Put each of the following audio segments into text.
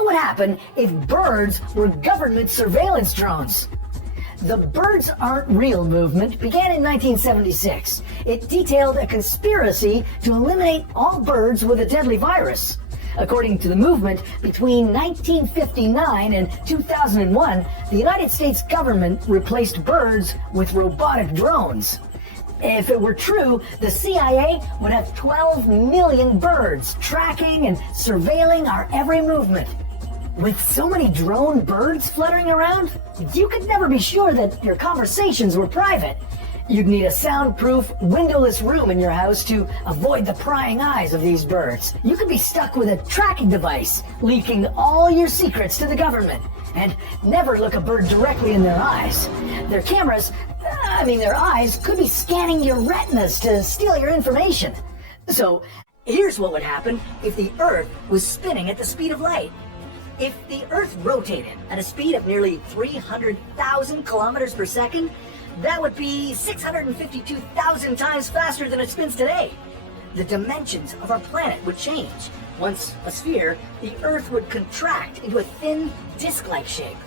what would happen if birds were government surveillance drones? The Birds Aren't Real movement began in 1976. It detailed a conspiracy to eliminate all birds with a deadly virus. According to the movement, between 1959 and 2001, the United States government replaced birds with robotic drones. If it were true, the CIA would have 12 million birds tracking and surveilling our every movement. With so many drone birds fluttering around, you could never be sure that your conversations were private. You'd need a soundproof, windowless room in your house to avoid the prying eyes of these birds. You could be stuck with a tracking device, leaking all your secrets to the government. And never look a bird directly in their eyes. Their cameras, their eyes could be scanning your retinas to steal your information. So, here's what would happen if the Earth was spinning at the speed of light. If the Earth rotated at a speed of nearly 300,000 kilometers per second, that would be 652,000 times faster than it spins today. The dimensions of our planet would change. Once a sphere, the Earth would contract into a thin, disc-like shape.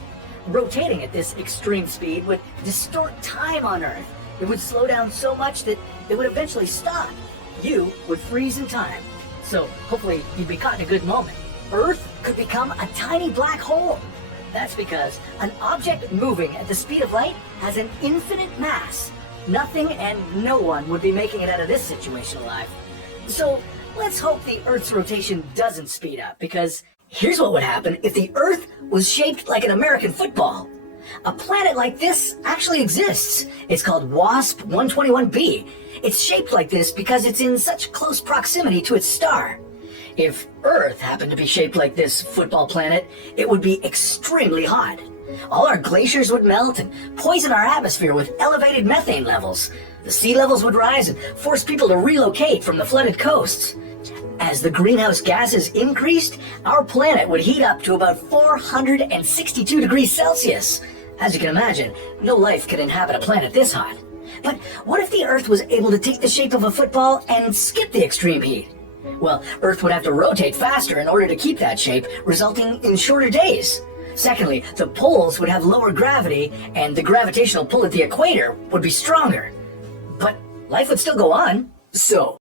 Rotating at this extreme speed would distort time on Earth. It would slow down so much that it would eventually stop. You would freeze in time. So hopefully you'd be caught in a good moment. Earth could become a tiny black hole. That's because an object moving at the speed of light has an infinite mass. Nothing and no one would be making it out of this situation alive. So let's hope the Earth's rotation doesn't speed up, because here's what would happen if the Earth was shaped like an American football. A planet like this actually exists. It's called WASP 121b. It's shaped like this because it's in such close proximity to its star. If Earth happened to be shaped like this football planet, it would be extremely hot. All our glaciers would melt and poison our atmosphere with elevated methane levels. The sea levels would rise and force people to relocate from the flooded coasts. As the greenhouse gases increased, our planet would heat up to about 462 degrees Celsius. As you can imagine, no life could inhabit a planet this hot. But what if the Earth was able to take the shape of a football and skip the extreme heat? Well, Earth would have to rotate faster in order to keep that shape, resulting in shorter days. Secondly, the poles would have lower gravity, and the gravitational pull at the equator would be stronger. But life would still go on. So,